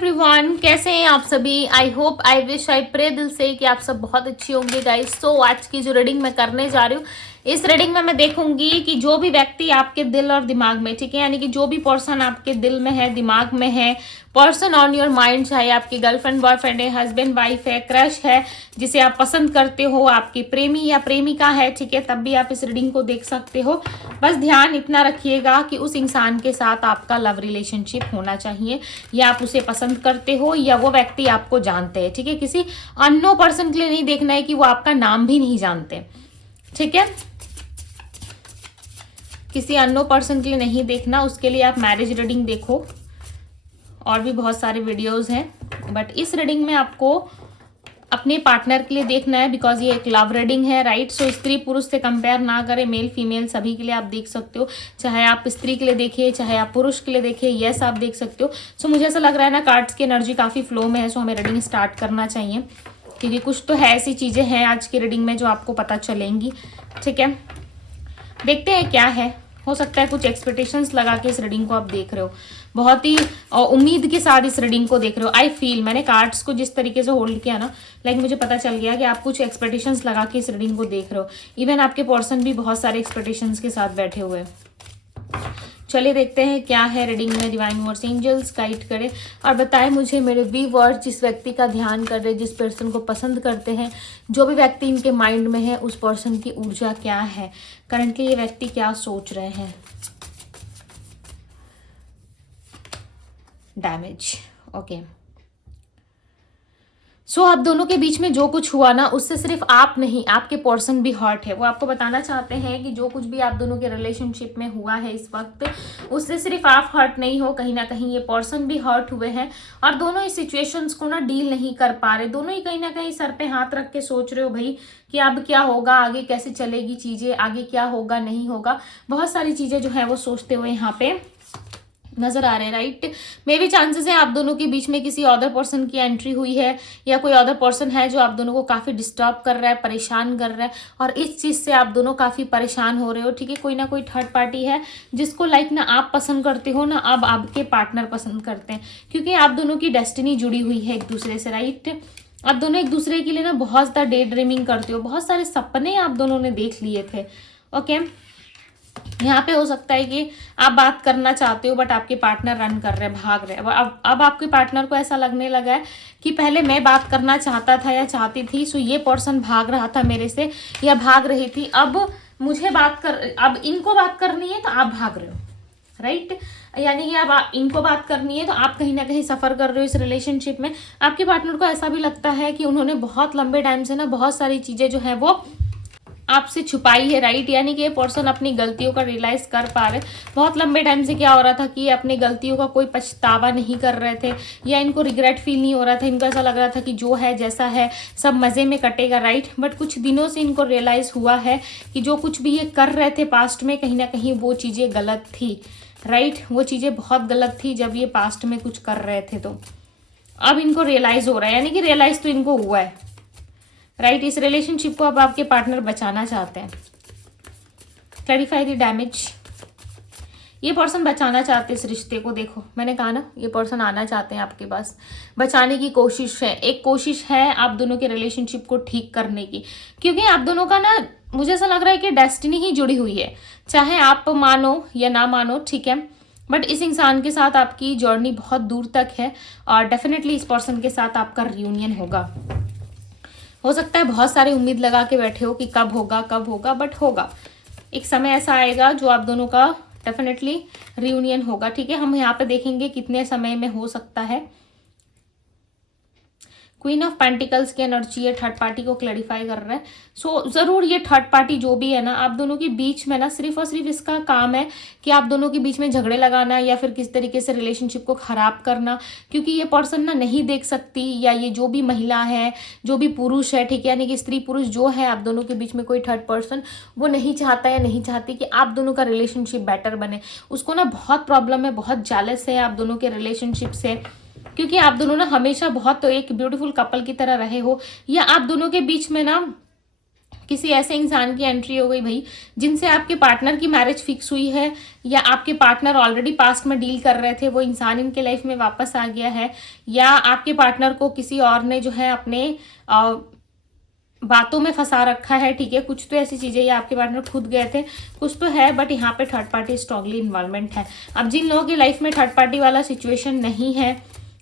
Everyone, कैसे हैं आप सभी। I hope, I wish, I pray दिल से कि आप सब बहुत अच्छी होंगे गाइस। सो आज की जो रीडिंग मैं करने जा रही हूँ, इस रीडिंग में मैं देखूंगी कि जो भी व्यक्ति आपके दिल और दिमाग में, ठीक है, यानी कि जो भी पर्सन आपके दिल में है, दिमाग में है, पर्सन ऑन योर माइंड, चाहे आपकी गर्लफ्रेंड, बॉयफ्रेंड है, हस्बैंड, वाइफ है, क्रश है, जिसे आप पसंद करते हो, आपकी प्रेमी या प्रेमिका है, ठीक है, तब भी आप इस रीडिंग को देख सकते हो। बस ध्यान इतना रखिएगा कि उस इंसान के साथ आपका लव रिलेशनशिप होना चाहिए, या आप उसे पसंद करते हो या वो व्यक्ति आपको जानते हैं, ठीक है। किसी अननोन पर्सन के लिए नहीं देखना है कि वो आपका नाम भी नहीं जानते, ठीक है। किसी अननोन पर्सन के लिए नहीं देखना, उसके लिए आप मैरिज रीडिंग देखो, और भी बहुत सारे वीडियोस हैं, बट इस रीडिंग में आपको अपने पार्टनर के लिए देखना है, बिकॉज ये एक लव रीडिंग है, राइट। सो स्त्री पुरुष से कंपेयर ना करें, मेल फीमेल सभी के लिए आप देख सकते हो, चाहे आप स्त्री के लिए देखिए, चाहे आप पुरुष के लिए देखिए, यस आप देख सकते हो। सो मुझे ऐसा लग रहा है ना, कार्ड्स की एनर्जी काफ़ी फ्लो में है, सो हमें रीडिंग स्टार्ट करना चाहिए, क्योंकि कुछ तो है ऐसी चीज़ें हैं आज की रीडिंग में जो आपको पता चलेंगी, ठीक है। देखते हैं क्या है। हो सकता है कुछ एक्सपेक्टेशंस लगा के इस रीडिंग को आप देख रहे हो, बहुत ही उम्मीद के साथ इस रीडिंग को देख रहे हो। आई फील, मैंने कार्ड्स को जिस तरीके से होल्ड किया ना, मुझे पता चल गया कि आप कुछ एक्सपेक्टेशंस लगा के इस रीडिंग को देख रहे हो। इवन आपके पर्सन भी बहुत सारे एक्सपेक्टेशंस के साथ बैठे हुए हैं। चलिए देखते हैं क्या है रीडिंग में। डिवाइन यूनिवर्स, एंजल्स गाइड करें और बताएं मुझे मेरे व्यूअर्स, जिस व्यक्ति का ध्यान कर रहे, जिस पर्सन को पसंद करते हैं, जो भी व्यक्ति इनके माइंड में है, उस पर्सन की ऊर्जा क्या है, करंटली ये व्यक्ति क्या सोच रहे हैं। Damage, okay. सो आप दोनों के बीच में जो कुछ हुआ ना, उससे सिर्फ आप नहीं, आपके पर्सन भी हर्ट है। वो आपको बताना चाहते हैं कि जो कुछ भी आप दोनों के रिलेशनशिप में हुआ है इस वक्त, उससे सिर्फ आप हर्ट नहीं हो, कहीं ना कहीं ये पर्सन भी हर्ट हुए हैं, और दोनों इस सिचुएशंस को ना डील नहीं कर पा रहे। दोनों ही कहीं ना कहीं सर पे हाथ रख के सोच रहे हो भाई कि अब क्या होगा, आगे कैसे चलेगी चीजें, आगे क्या होगा नहीं होगा, बहुत सारी चीजें जो है वो सोचते हुए यहाँ पे नजर आ रहे हैं, राइट। मे भी चांसेस है आप दोनों के बीच में किसी अदर पर्सन की एंट्री हुई है, या कोई अदर पर्सन है जो आप दोनों को काफी डिस्टर्ब कर रहा है, परेशान कर रहा है, और इस चीज से आप दोनों काफी परेशान हो रहे हो, ठीक है। कोई ना कोई थर्ड पार्टी है जिसको ना आप पसंद करते हो ना, अब आपके पार्टनर पसंद करते हैं, क्योंकि आप दोनों की डेस्टिनी जुड़ी हुई है एक दूसरे से, राइट। आप दोनों एक दूसरे के लिए ना बहुत ज़्यादा डे ड्रीमिंग करते हो, बहुत सारे सपने आप दोनों ने देख लिए थे, ओके। यहाँ पे हो सकता है कि आप बात करना चाहते हो, बट आपके पार्टनर रन कर रहे हैं, भाग रहे हैं। अब आपके पार्टनर को ऐसा लगने लगा है कि पहले मैं बात करना चाहता था या चाहती थी, सो ये पर्सन भाग रहा था मेरे से या भाग रही थी, अब मुझे अब इनको बात करनी है तो आप भाग रहे हो, राइट। यानी कि अब इनको बात करनी है तो आप कहीं ना कहीं सफ़र कर रहे हो इस रिलेशनशिप में। आपके पार्टनर को ऐसा भी लगता है कि उन्होंने बहुत लंबे टाइम से ना बहुत सारी चीज़ें जो है वो आपसे छुपाई है, राइट। यानी कि ये पर्सन अपनी गलतियों का रियलाइज कर पा रहे। बहुत लंबे टाइम से क्या हो रहा था कि ये अपनी गलतियों का कोई पछतावा नहीं कर रहे थे, या इनको रिग्रेट फील नहीं हो रहा था। इनको ऐसा लग रहा था कि जो है जैसा है सब मज़े में कटेगा, राइट। बट कुछ दिनों से इनको रियलाइज़ हुआ है कि जो कुछ भी ये कर रहे थे पास्ट में, कहीं ना कहीं वो चीज़ें गलत थी, राइट। वो चीज़ें बहुत गलत थी जब ये पास्ट में कुछ कर रहे थे, तो अब इनको रियलाइज़ हो रहा है, यानी कि रियलाइज़ तो इनको हुआ है, राइट। इस रिलेशनशिप को अब आपके पार्टनर बचाना चाहते हैं। Clarify the damage. ये पर्सन बचाना चाहते हैं इस रिश्ते को। देखो मैंने कहा ना, ये पर्सन आना चाहते हैं आपके पास, बचाने की कोशिश है, एक कोशिश है आप दोनों के रिलेशनशिप को ठीक करने की, क्योंकि आप दोनों का ना, मुझे ऐसा लग रहा है कि डेस्टिनी ही जुड़ी हुई है, चाहे आप मानो या ना मानो, ठीक है। बट इस इंसान के साथ आपकी जर्नी बहुत दूर तक है, और डेफिनेटली इस पर्सन के साथ आपका रियूनियन होगा। हो सकता है बहुत सारी उम्मीद लगा के बैठे हो कि कब होगा कब होगा, बट होगा। एक समय ऐसा आएगा जो आप दोनों का डेफिनेटली रियूनियन होगा, ठीक है। हम यहाँ पे देखेंगे कितने समय में हो सकता है। क्वीन ऑफ पेंटिकल्स की एनर्जी है, थर्ड पार्टी को क्लैरिफाई कर रहा है। सो ज़रूर ये थर्ड पार्टी जो भी है ना, आप दोनों के बीच में ना सिर्फ और सिर्फ इसका काम है कि आप दोनों के बीच में झगड़े लगाना, या फिर किस तरीके से रिलेशनशिप को ख़राब करना, क्योंकि ये पर्सन ना नहीं देख सकती, या ये जो भी महिला है, जो भी पुरुष है, ठीक है, यानी कि स्त्री पुरुष जो है आप दोनों के बीच में कोई थर्ड पर्सन, वो नहीं चाहता या नहीं चाहती कि आप दोनों का रिलेशनशिप बेटर बने। उसको ना बहुत प्रॉब्लम है, बहुत जेलस है आप दोनों के रिलेशनशिप से, क्योंकि आप दोनों ना हमेशा बहुत एक ब्यूटीफुल कपल की तरह रहे हो, या आप दोनों के बीच में ना किसी ऐसे इंसान की एंट्री हो गई भाई जिनसे आपके पार्टनर की मैरिज फिक्स हुई है, या आपके पार्टनर ऑलरेडी पास्ट में डील कर रहे थे, वो इंसान इनके लाइफ में वापस आ गया है, या आपके पार्टनर को किसी और ने जो है अपने बातों में फंसा रखा है। ठीक है, कुछ तो ऐसी चीजें, या आपके पार्टनर खुद गए थे, कुछ तो है, बट यहाँ पे थर्ड पार्टी स्ट्रांगली इन्वॉल्वमेंट है। अब जिन लोगों की लाइफ में थर्ड पार्टी वाला सिचुएशन नहीं है,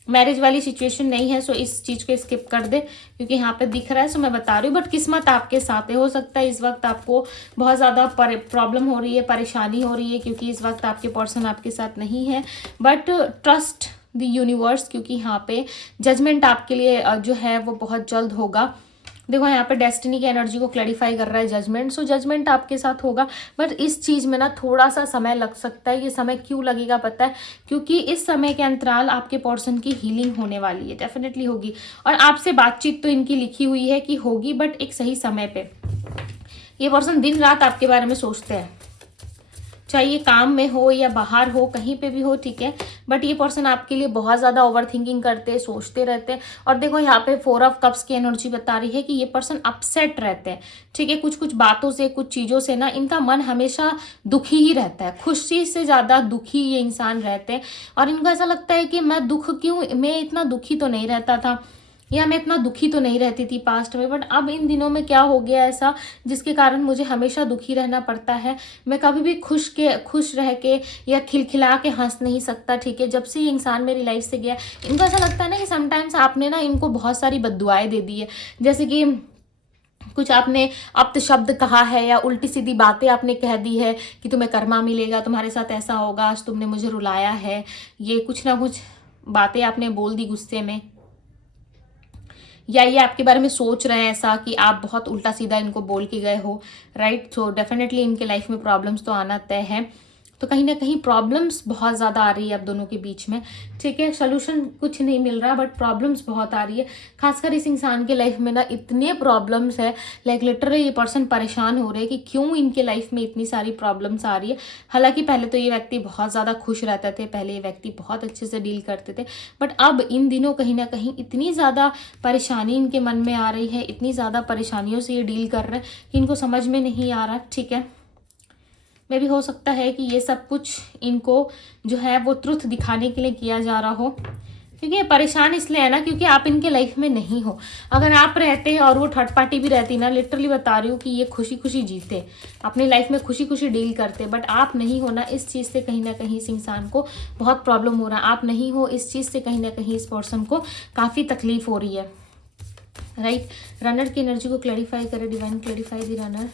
मैरिज वाली सिचुएशन नहीं है, सो इस चीज को स्किप कर दे, क्योंकि यहाँ पे दिख रहा है, सो मैं बता रही हूँ। बट किस्मत आपके साथ है। हो सकता है इस वक्त आपको बहुत ज्यादा प्रॉब्लम हो रही है, परेशानी हो रही है, क्योंकि इस वक्त आपके पर्सन आपके साथ नहीं है, बट ट्रस्ट द यूनिवर्स, क्योंकि यहाँ पे जजमेंट आपके लिए जो है वो बहुत जल्द होगा। देखो यहाँ पे डेस्टिनी की एनर्जी को क्लैरिफाई कर रहा है जजमेंट, सो जजमेंट आपके साथ होगा, बट इस चीज़ में ना थोड़ा सा समय लग सकता है। ये समय क्यों लगेगा पता है? क्योंकि इस समय के अंतराल आपके पर्सन की हीलिंग होने वाली है, डेफिनेटली होगी। और आपसे बातचीत तो इनकी लिखी हुई है कि होगी, बट एक सही समय पे। ये पर्सन दिन रात आपके बारे में सोचते हैं, चाहे ये काम में हो या बाहर हो, कहीं पे भी हो, ठीक है, बट ये पर्सन आपके लिए बहुत ज़्यादा ओवर थिंकिंग करते हैं, सोचते रहते हैं। और देखो यहाँ पे 4 ऑफ कप्स की एनर्जी बता रही है कि ये पर्सन अपसेट रहते हैं, ठीक है, कुछ कुछ बातों से, कुछ चीज़ों से ना इनका मन हमेशा दुखी ही रहता है, खुशी से ज़्यादा दुखी ये इंसान रहते हैं। और इनको ऐसा लगता है कि मैं इतना दुखी तो नहीं रहता था, या मैं इतना दुखी तो नहीं रहती थी पास्ट में, बट अब इन दिनों में क्या हो गया ऐसा जिसके कारण मुझे हमेशा दुखी रहना पड़ता है। मैं कभी भी खुश रह के या खिलखिला के हंस नहीं सकता। ठीक है, जब से ये इंसान मेरी लाइफ से गया, इनको ऐसा लगता है ना कि समटाइम्स आपने ना इनको बहुत सारी बद्दुआएं दे दी है, जैसे कि कुछ आपने अपशब्द कहा है, या उल्टी सीधी बातें आपने कह दी है कि तुम्हें कर्मा मिलेगा, तुम्हारे साथ ऐसा होगा, आज तुमने मुझे रुलाया है, ये कुछ ना कुछ बातें आपने बोल दी गुस्से में, या ये आपके बारे में सोच रहे हैं ऐसा कि आप बहुत उल्टा सीधा इनको बोल के गए हो, राइट। सो डेफिनेटली इनके लाइफ में प्रॉब्लम्स तो आना तय है। तो कहीं ना कहीं प्रॉब्लम्स बहुत ज़्यादा आ रही है आप दोनों के बीच में, ठीक है, सोल्यूशन कुछ नहीं मिल रहा, बट प्रॉब्लम्स बहुत आ रही है। खासकर इस इंसान के लाइफ में ना इतने प्रॉब्लम्स है, लाइक लिटरली ये पर्सन परेशान हो रहे हैं कि क्यों इनके लाइफ में इतनी सारी प्रॉब्लम्स आ रही है। हालांकि पहले तो ये व्यक्ति बहुत ज़्यादा खुश रहते थे, पहले ये व्यक्ति बहुत अच्छे से डील करते थे, बट अब इन दिनों कहीं ना कहीं इतनी ज़्यादा परेशानी इनके मन में आ रही है, इतनी ज़्यादा परेशानियों से ये डील कर रहे हैं कि इनको समझ में नहीं आ रहा, ठीक है। मे भी हो सकता है कि ये सब कुछ इनको जो है वो ट्रुथ दिखाने के लिए किया जा रहा हो, क्योंकि ये परेशान इसलिए है ना क्योंकि आप इनके लाइफ में नहीं हो। अगर आप रहते और वो थर्ड पार्टी भी रहती ना, लिटरली बता रही हूँ कि ये खुशी खुशी जीते, अपनी लाइफ में खुशी खुशी डील करते, बट आप नहीं हो ना, इस चीज़ से कहीं ना कहीं इस इंसान को बहुत प्रॉब्लम हो रहा है। आप नहीं हो, इस चीज़ से कहीं ना कहीं इस पर्सन को काफ़ी तकलीफ हो रही है, राइट। रनर की एनर्जी को क्लैरिफाई करे, divine clarify the runner.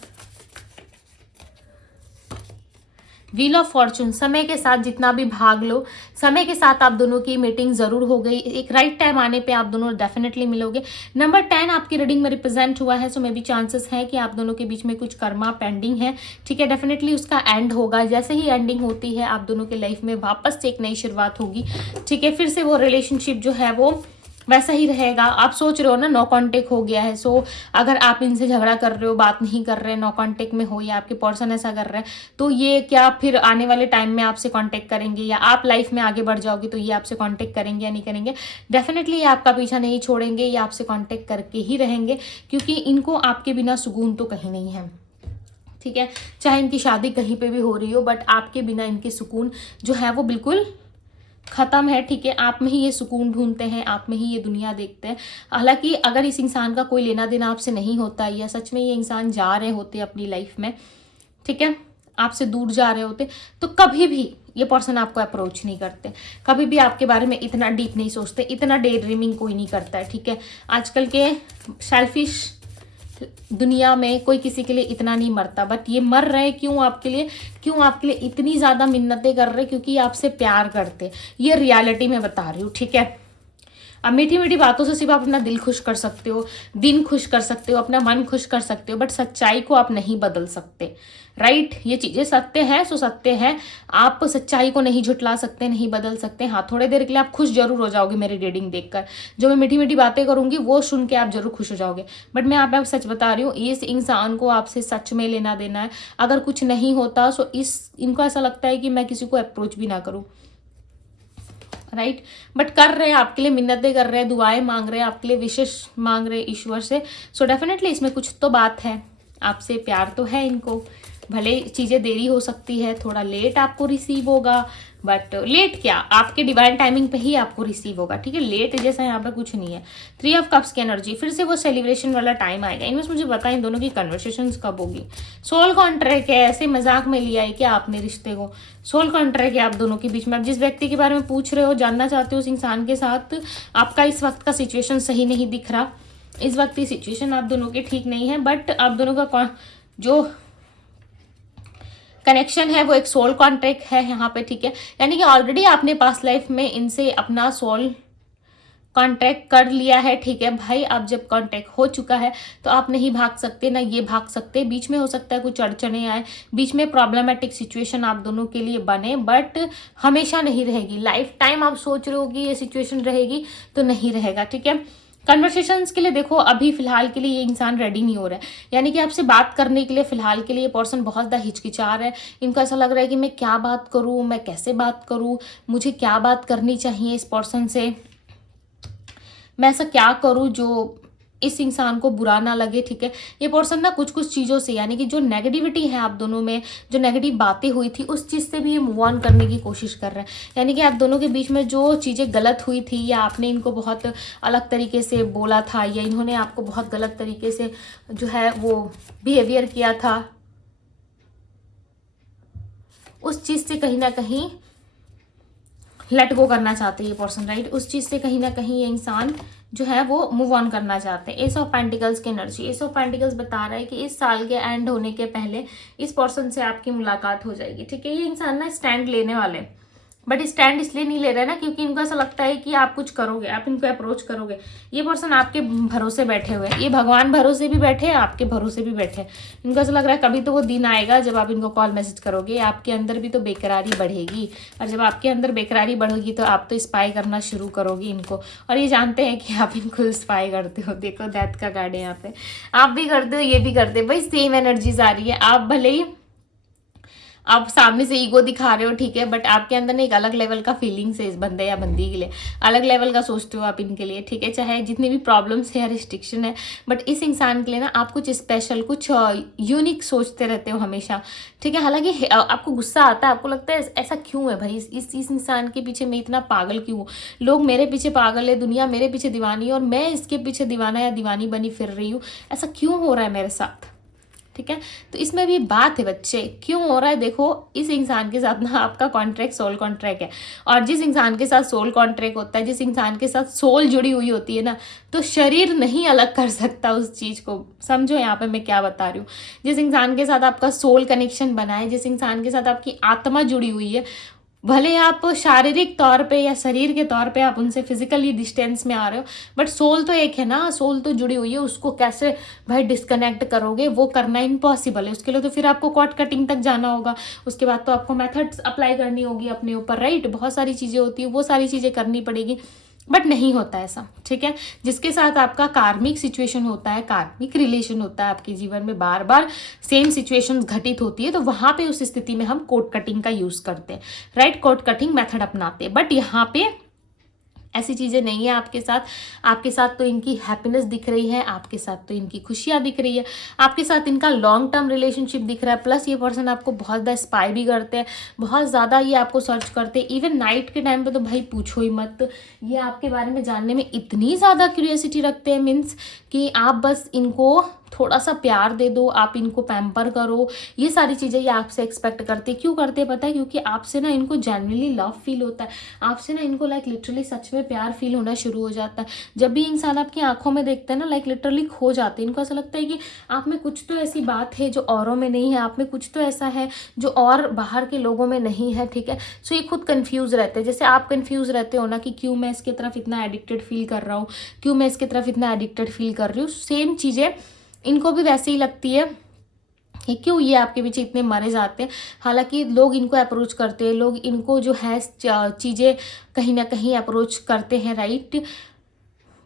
Wheel of Fortune, समय के साथ जितना भी भाग लो, समय के साथ आप दोनों की मीटिंग जरूर हो गई, एक राइट टाइम आने पे आप दोनों डेफिनेटली मिलोगे। नंबर 10 आपकी रीडिंग में रिप्रेजेंट हुआ है, सो मे भी चांसेस है कि आप दोनों के बीच में कुछ कर्मा पेंडिंग है, ठीक है, डेफिनेटली उसका एंड होगा। जैसे ही एंडिंग होती है आप दोनों के लाइफ में वापस से एक नई शुरुआत होगी, ठीक है, फिर से वो रिलेशनशिप जो है वो वैसा ही रहेगा। आप सोच रहे हो ना नो कांटेक्ट हो गया है, सो अगर आप इनसे झगड़ा कर रहे हो, बात नहीं कर रहे, नो कांटेक्ट में हो, या आपके पर्सन ऐसा कर रहे हैं, तो ये क्या फिर आने वाले टाइम में आपसे कांटेक्ट करेंगे, या आप लाइफ में आगे बढ़ जाओगे तो ये आपसे कांटेक्ट करेंगे या नहीं करेंगे? डेफिनेटली ये आपका पीछा नहीं छोड़ेंगे, ये आपसे कांटेक्ट करके ही रहेंगे, क्योंकि इनको आपके बिना सुकून तो कहीं नहीं है, ठीक है। चाहे इनकी शादी कहीं पे भी हो रही हो, बट आपके बिना इनके सुकून जो है वो बिल्कुल खत्म है, ठीक है। आप में ही ये सुकून ढूंढते हैं, आप में ही ये दुनिया देखते हैं। हालांकि अगर इस इंसान का कोई लेना देना आपसे नहीं होता, या सच में ये इंसान जा रहे होते अपनी लाइफ में, ठीक है, आपसे दूर जा रहे होते, तो कभी भी ये पर्सन आपको अप्रोच नहीं करते, कभी भी आपके बारे में इतना डीप नहीं सोचते, इतना डे ड्रीमिंग कोई नहीं करता है, ठीक है। आजकल के सेल्फिश दुनिया में कोई किसी के लिए इतना नहीं मरता, बट ये मर रहे क्यों आपके लिए इतनी ज्यादा मिन्नतें कर रहे, क्योंकि आपसे प्यार करते। ये रियलिटी में बता रही हूँ, ठीक है। अब मीठी मीठी बातों से सिर्फ आप अपना दिल खुश कर सकते हो, दिन खुश कर सकते हो, अपना मन खुश कर सकते हो, बट सच्चाई को आप नहीं बदल सकते, राइट। ये चीजें सत्य है, सो सत्य है, आप सच्चाई को नहीं झुटला सकते, नहीं बदल सकते। हाँ, थोड़े देर के लिए आप खुश जरूर हो जाओगे मेरी रीडिंग देखकर, जो मैं मीठी मीठी बातें करूंगी वो सुन के आप जरूर खुश हो जाओगे, बट मैं आप सच बता रही हूँ, इस इंसान को आपसे सच में लेना देना है। अगर कुछ नहीं होता सो इनको ऐसा लगता है कि मैं किसी को अप्रोच भी ना करूँ, राइट, बट कर रहे हैं आपके लिए, मिन्नतें कर रहे हैं, दुआएं मांग रहे हैं आपके लिए, विशेष मांग रहे हैं ईश्वर से, सो डेफिनेटली इसमें कुछ तो बात है, आपसे प्यार तो है इनको, भले चीज़ें देरी हो सकती है, थोड़ा लेट आपको रिसीव होगा, बट लेट क्या, आपके डिवाइन टाइमिंग पे ही आपको रिसीव होगा, ठीक है। लेट जैसा यहाँ पे कुछ नहीं है। 3 ऑफ कप्स की एनर्जी, फिर से वो सेलिब्रेशन वाला टाइम आएगा। इनमें मुझे बताएं दोनों की कन्वर्सेशंस कब होगी। सोल कॉन्ट्रैक्ट है, ऐसे मजाक में लिया है क्या आपने रिश्ते को? सोल कॉन्ट्रैक्ट है आप दोनों के बीच में। आप जिस व्यक्ति के बारे में पूछ रहे हो, जानना चाहते हो उस इंसान के साथ, आपका इस वक्त का सिचुएशन सही नहीं दिख रहा। इस वक्त की सिचुएशन आप दोनों के ठीक नहीं है, बट आप दोनों का जो कनेक्शन है वो एक सोल कॉन्ट्रैक्ट है यहाँ पे, ठीक है। यानी कि ऑलरेडी आपने पास्ट लाइफ में इनसे अपना सोल कॉन्ट्रैक्ट कर लिया है, ठीक है भाई। अब जब कॉन्ट्रैक्ट हो चुका है तो आप नहीं भाग सकते, ना ये भाग सकते। बीच में हो सकता है कुछ अड़चने आए, बीच में प्रॉब्लमेटिक सिचुएशन आप दोनों के लिए बने, बट हमेशा नहीं रहेगी। लाइफ टाइम आप सोच रहे हो कि ये सिचुएशन रहेगी तो नहीं रहेगा, ठीक है। कन्वर्सेशंस के लिए देखो अभी फिलहाल के लिए ये इंसान रेडी नहीं हो रहा है, यानी कि आपसे बात करने के लिए फिलहाल के लिए पर्सन बहुत ज़्यादा हिचकिचा रहा है। इनको ऐसा लग रहा है कि मैं क्या बात करूं, मैं कैसे बात करूं, मुझे क्या बात करनी चाहिए इस पर्सन से, मैं ऐसा क्या करूं जो इस इंसान को बुरा ना लगे, ठीक है। ये पर्सन ना कुछ कुछ चीज़ों से, यानी कि जो नेगेटिविटी है आप दोनों में, जो नेगेटिव बातें हुई थी उस चीज़ से भी ये मूव ऑन करने की कोशिश कर रहे हैं। यानी कि आप दोनों के बीच में जो चीज़ें गलत हुई थी, या आपने इनको बहुत अलग तरीके से बोला था, या इन्होंने आपको बहुत गलत तरीके से जो है वो बिहेवियर किया था, उस चीज़ से कहीं ना कहीं लेट गो करना चाहते हैं ये पर्सन, राइट। उस चीज़ से कहीं ना कहीं ये इंसान जो है वो मूव ऑन करना चाहते हैं। एस ऑफ पेंटिकल्स की एनर्जी, एस ऑफ पेंटिकल्स बता रहा है कि इस साल के एंड होने के पहले इस पर्सन से आपकी मुलाकात हो जाएगी, ठीक है। ये इंसान ना स्टैंड लेने वाले, बट स्टैंड इसलिए नहीं ले रहे ना क्योंकि इनको ऐसा लगता है कि आप कुछ करोगे, आप इनको अप्रोच करोगे। ये पर्सन आपके भरोसे बैठे हुए हैं, ये भगवान भरोसे भी बैठे हैं, आपके भरोसे भी बैठे हैं। इनको ऐसा लग रहा है कभी तो वो दिन आएगा जब आप इनको कॉल मैसेज करोगे, आपके अंदर भी तो बेकरारी बढ़ेगी, और जब आपके अंदर बेकरारी बढ़ेगी तो आप तो स्पाई करना शुरू करोगे इनको, और ये जानते हैं कि आप इनको स्पाई करते हो। देखो डेथ का कार्ड है यहाँ पे, आप भी करते हो, ये भी करते हो भाई, सेम एनर्जीज आ रही है। आप भले ही आप सामने से ईगो दिखा रहे हो, ठीक है, बट आपके अंदर ना एक अलग लेवल का फीलिंग्स है इस बंदे या बंदी के लिए, अलग लेवल का सोचते हो आप इनके लिए, ठीक है। चाहे जितनी भी प्रॉब्लम्स है या रिस्ट्रिक्शन है, बट इस इंसान के लिए ना आप कुछ स्पेशल, कुछ यूनिक सोचते रहते हो हमेशा, ठीक है। हालांकि आपको गुस्सा आता है, आपको लगता है ऐसा क्यों है भाई, इस इंसान के पीछे मैं इतना पागल क्यों हूँ, लोग मेरे पीछे पागल है, दुनिया मेरे पीछे दीवानी है, और मैं इसके पीछे दीवाना या दीवानी बनी फिर रही हूँ, ऐसा क्यों हो रहा है मेरे साथ, ठीक है। तो इसमें भी बात है बच्चे, क्यों हो रहा है। देखो इस इंसान के साथ ना आपका कॉन्ट्रैक्ट सोल कॉन्ट्रैक्ट है, और जिस इंसान के साथ सोल कॉन्ट्रैक्ट होता है, जिस इंसान के साथ सोल जुड़ी हुई होती है ना, तो शरीर नहीं अलग कर सकता उस चीज़ को। समझो यहाँ पे मैं क्या बता रही हूँ। जिस इंसान के साथ आपका सोल कनेक्शन बना है, जिस इंसान के साथ आपकी आत्मा जुड़ी हुई है, भले आप शारीरिक तौर पे या शरीर के तौर पे आप उनसे फिजिकली डिस्टेंस में आ रहे हो, बट सोल तो एक है ना, सोल तो जुड़ी हुई है। उसको कैसे भाई डिस्कनेक्ट करोगे, वो करना इम्पॉसिबल है। उसके लिए तो फिर आपको कॉर्ड कटिंग तक जाना होगा, उसके बाद तो आपको मेथड्स अप्लाई करनी होगी अपने ऊपर, राइट। बहुत सारी चीज़ें होती है, वो सारी चीज़ें करनी पड़ेगी, बट नहीं होता ऐसा, ठीक है। जिसके साथ आपका कार्मिक सिचुएशन होता है, कार्मिक रिलेशन होता है, आपके जीवन में बार बार सेम सिचुएशंस घटित होती है, तो वहां पे उस स्थिति में हम कोड कटिंग का यूज करते हैं, राइट। कोड कटिंग मेथड अपनाते हैं, बट यहाँ पे ऐसी चीज़ें नहीं है आपके साथ। आपके साथ तो इनकी हैप्पीनेस दिख रही है, आपके साथ तो इनकी खुशियाँ दिख रही है, आपके साथ इनका लॉन्ग टर्म रिलेशनशिप दिख रहा है। प्लस ये पर्सन आपको बहुत ज़्यादा स्पाई भी करते हैं, बहुत ज़्यादा ये आपको सर्च करते हैं। इवन नाइट के टाइम पे तो भाई पूछो ही मत, ये आपके बारे में जानने में इतनी ज़्यादा क्यूरियोसिटी रखते हैं, मीन्स कि आप बस इनको थोड़ा सा प्यार दे दो, आप इनको पैम्पर करो, ये सारी चीज़ें ये आपसे एक्सपेक्ट करते हैं। क्यों करते हैं पता है? क्योंकि आपसे ना इनको जेन्युइनली लव फील होता है, आपसे ना इनको लाइक लिटरली सच में प्यार फील होना शुरू हो जाता है। जब भी इंसान आपकी आंखों में देखता है ना, लाइक लिटरली खो जाते हैं। इनको ऐसा लगता है कि आप में कुछ तो ऐसी बात है जो औरों में नहीं है, आप में कुछ तो ऐसा है जो और बाहर के लोगों में नहीं है, ठीक है। सो ये खुद कन्फ्यूज़ रहते हैं, जैसे आप कन्फ्यूज़ रहते हो ना कि क्यों मैं इसकी तरफ इतना एडिक्टेड फील कर रहा हूँ, क्यों मैं इसकी तरफ इतना एडिक्टेड फील कर रही हूँ। सेम चीज़ें इनको भी वैसे ही लगती है कि क्यों ये आपके पीछे इतने मरे जाते हैं। हालांकि लोग इनको अप्रोच करते हैं, लोग इनको जो है चीज़ें कहीं ना कहीं अप्रोच करते हैं, राइट,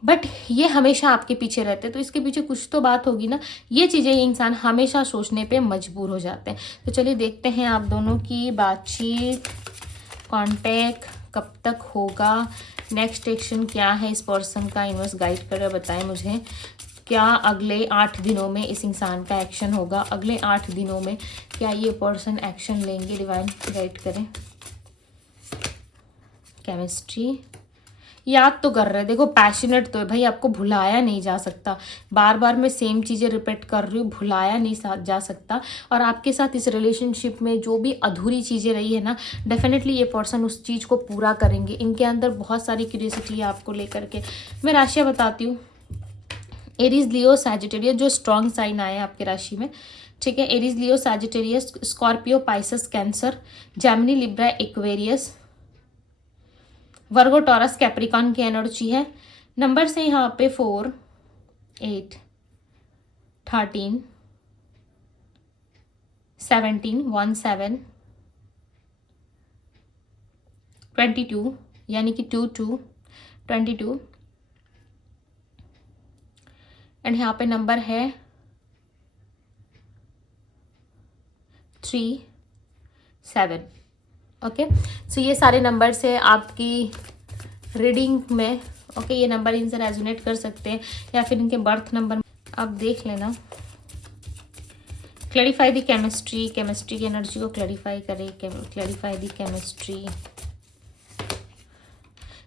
बट ये हमेशा आपके पीछे रहते हैं। तो इसके पीछे कुछ तो बात होगी ना, ये चीज़ें ये इंसान हमेशा सोचने पे मजबूर हो जाते हैं। तो चलिए देखते हैं आप दोनों की बातचीत, कॉन्टैक्ट कब तक होगा, नेक्स्ट एक्शन क्या है इस पर्सन का, यूनिवर्स गाइड कर बताएं मुझे क्या अगले 8 दिनों में इस इंसान का एक्शन होगा, अगले 8 दिनों में क्या ये पर्सन एक्शन लेंगे, डिवाइन गाइड करें। केमिस्ट्री, याद तो कर रहे हैं, देखो पैशनेट तो है भाई, आपको भुलाया नहीं जा सकता, बार बार मैं सेम चीज़ें रिपीट कर रही हूँ, भुलाया नहीं जा सकता। और आपके साथ इस रिलेशनशिप में जो भी अधूरी चीज़ें रही है ना, डेफिनेटली ये पर्सन उस चीज़ को पूरा करेंगे। इनके अंदर बहुत सारी क्यूरियोसिटी है आपको लेकर के। मैं राशियाँ बताती हूँ, एरीज, लियो, सैजिटेरियस, जो स्ट्रॉन्ग साइन आए हैं आपके राशि में, ठीक है। Aries, Leo, Sagittarius, Scorpio, Pisces, Cancer, Gemini, Libra, Aquarius, Virgo, Taurus, Capricorn की एनर्जी है। नंबर से यहाँ पे 4, 8, 13, 17, 17, 22 यानी कि 22, 22 एंड यहाँ पे नंबर है 3, 7। ओके, सो ये सारे नंबर से आपकी रीडिंग में, ओके, ये नंबर इनसे रेजोनेट कर सकते हैं या फिर इनके बर्थ नंबर आप देख लेना। क्लैरिफाई दी केमिस्ट्री, केमिस्ट्री की एनर्जी को क्लैरिफाई करें, क्लैरिफाई दी केमिस्ट्री।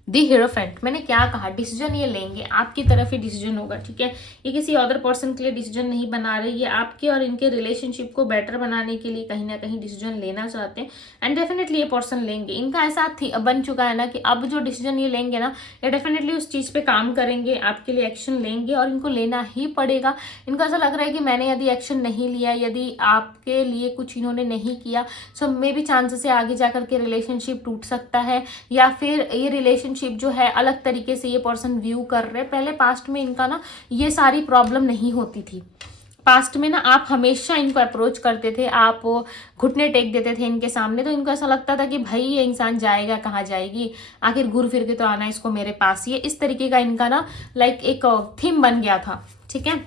दी हीरोफेंट, मैंने क्या कहा, डिसीजन ये लेंगे, आपकी तरफ ही डिसीजन होगा, ठीक है। ये किसी अदर पर्सन के लिए डिसीजन नहीं बना रहे, ये आपके और इनके रिलेशनशिप को बेटर बनाने के लिए कहीं ना कहीं डिसीजन लेना चाहते हैं एंड डेफिनेटली ये पर्सन लेंगे। इनका ऐसा बन चुका है ना कि अब जो डिसीजन ये लेंगे ना, ये डेफिनेटली उस चीज़ पे काम करेंगे, आपके लिए एक्शन लेंगे और इनको लेना ही पड़ेगा। इनको ऐसा लग रहा है कि मैंने यदि एक्शन नहीं लिया, यदि आपके लिए कुछ इन्होंने नहीं किया, सो मे भी चांसेस है आगे जाकर के रिलेशनशिप टूट सकता है या फिर ये रिलेशनशिप जो है अलग तरीके से ये पर्सन व्यू कर रहे हैं। पहले पास्ट में इनका ना ये सारी प्रॉब्लम नहीं होती थी। पास्ट में ना आप हमेशा इनको अप्रोच करते थे, आप घुटने टेक देते थे इनके सामने, तो इनको ऐसा लगता था कि भाई ये इंसान जाएगा कहाँ, जाएगी आखिर, घूर फिर के तो आना इसको मेरे पास ही है। इस तरीके का इनका ना लाइक एक थीम बन गया था, ठीक है।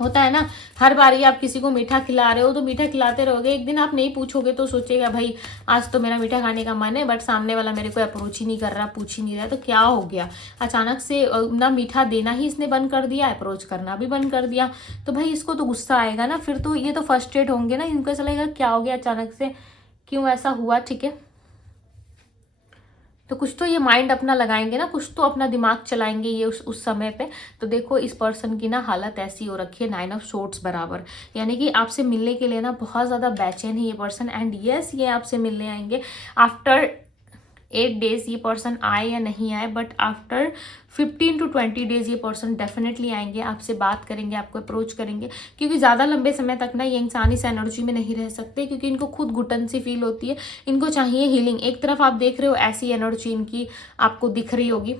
होता है ना, हर बार ही आप किसी को मीठा खिला रहे हो तो मीठा खिलाते रहोगे, एक दिन आप नहीं पूछोगे तो सोचेगा भाई आज तो मेरा मीठा खाने का मन है, बट सामने वाला मेरे को अप्रोच ही नहीं कर रहा, पूछ ही नहीं रहा, तो क्या हो गया, अचानक से ना मीठा देना ही इसने बंद कर दिया, अप्रोच करना भी बंद कर दिया, तो भाई इसको तो गुस्सा आएगा ना, फिर तो ये तो फ्रस्ट्रेट होंगे ना, इनको ऐसा लगेगा क्या हो गया अचानक से, क्यों ऐसा हुआ, ठीक है। तो कुछ तो ये माइंड अपना लगाएंगे ना, कुछ तो अपना दिमाग चलाएंगे ये उस समय पे। तो देखो इस पर्सन की ना हालत ऐसी हो रखी है, 9 ऑफ सोर्ड्स बराबर, यानी कि आपसे मिलने के लिए ना बहुत ज़्यादा बेचैन है ये पर्सन एंड यस ये आपसे मिलने आएंगे आफ्टर 8 डेज। ये पर्सन आए या नहीं आए, बट आफ्टर 15 to 20 डेज ये पर्सन डेफिनेटली आएंगे, आपसे बात करेंगे, आपको अप्रोच करेंगे, क्योंकि ज़्यादा लंबे समय तक ना ये इंसान इस एनर्जी में नहीं रह सकते, क्योंकि इनको खुद घुटन सी फील होती है, इनको चाहिए हीलिंग। एक तरफ आप देख रहे हो ऐसी एनर्जी इनकी आपको दिख रही होगी,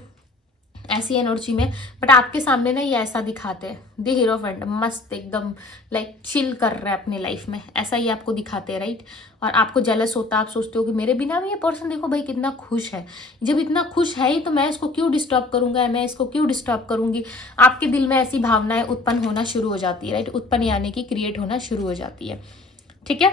ऐसी एनर्जी में, बट आपके सामने ना ये ऐसा दिखाते हैं, द हीरोफेंट मस्त एकदम लाइक चिल कर रहे हैं अपने लाइफ में, ऐसा ही आपको दिखाते हैं, राइट। और आपको जेलस होता है, आप सोचते हो कि मेरे बिना भी ये पर्सन देखो भाई कितना खुश है, जब इतना खुश है ही तो मैं इसको क्यों डिस्टर्ब करूंगा, मैं इसको क्यों डिस्टर्ब करूंगी। आपके दिल में ऐसी भावनाएं उत्पन्न होना शुरू हो जाती है, राइट, उत्पन्न यानी कि क्रिएट होना शुरू हो जाती है, ठीक है।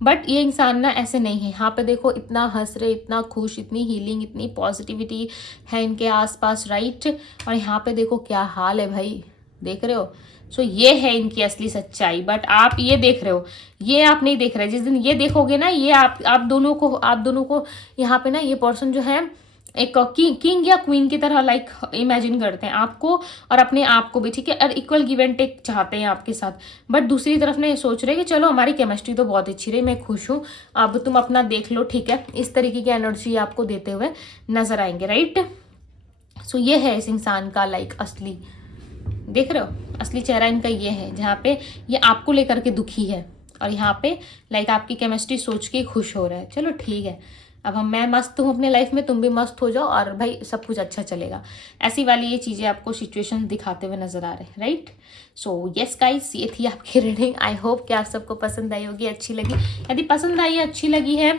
बट ये इंसान ना ऐसे नहीं है, यहाँ पे देखो इतना हंस रहे, इतना खुश, इतनी हीलिंग, इतनी पॉजिटिविटी है इनके आसपास, राइट। और यहाँ पे देखो क्या हाल है भाई, देख रहे हो। सो ये है इनकी असली सच्चाई, बट आप ये देख रहे हो, ये आप नहीं देख रहे। जिस दिन ये देखोगे ना, ये आप दोनों को यहाँ पे ना ये पर्सन जो है एक किंग या क्वीन की तरह लाइक इमेजिन करते हैं आपको और अपने आप को भी, ठीक है। और इक्वल गिव एंड टेक चाहते हैं आपके साथ, बट दूसरी तरफ ने सोच रहे कि चलो हमारी केमिस्ट्री तो बहुत अच्छी रही, मैं खुश हूँ, अब तुम अपना देख लो, ठीक है। इस तरीके की एनर्जी आपको देते हुए नजर आएंगे, राइट। सो ये है इस इंसान का लाइक असली, देख रहे हो, असली चेहरा इनका ये है, जहाँ पे ये आपको लेकर के दुखी है और यहाँ पे लाइक आपकी केमिस्ट्री सोच के खुश हो रहा है। चलो ठीक है, अब मैं मस्त हूँ अपने लाइफ में, तुम भी मस्त हो जाओ और भाई सब कुछ अच्छा चलेगा, ऐसी वाली ये चीज़ें आपको सिचुएशन दिखाते हुए नजर आ रहे हैं, राइट। सो यस गाइस, ये थी आपकी रीडिंग। आई होप कि आप सबको पसंद आई होगी, अच्छी लगी। यदि पसंद आई, अच्छी लगी है,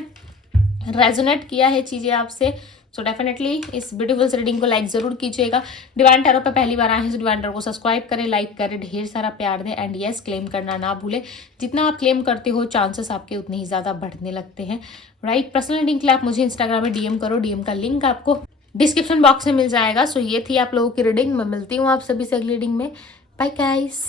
रेजोनेट किया है चीज़ें आपसे, सो डेफिनेटली इस ब्यूटीफुल रीडिंग को लाइक जरूर कीजिएगा। डिवाइन टैरो पे पहली बार आए हैं तो डिवाइन टैरो को सब्सक्राइब करें, लाइक करें, ढेर सारा प्यार दें एंड यस क्लेम करना ना भूलें। जितना आप क्लेम करते हो चांसेस आपके उतने ही ज़्यादा बढ़ने लगते हैं, राइट। पर्सनल रीडिंग के लिए आप मुझे इंस्टाग्राम में डीएम करो, डीएम का लिंक आपको डिस्क्रिप्शन बॉक्स में मिल जाएगा। सो ये थी आप लोगों की रीडिंग, मैं मिलती हूँ आप सभी से अगली रीडिंग में। Bye guys.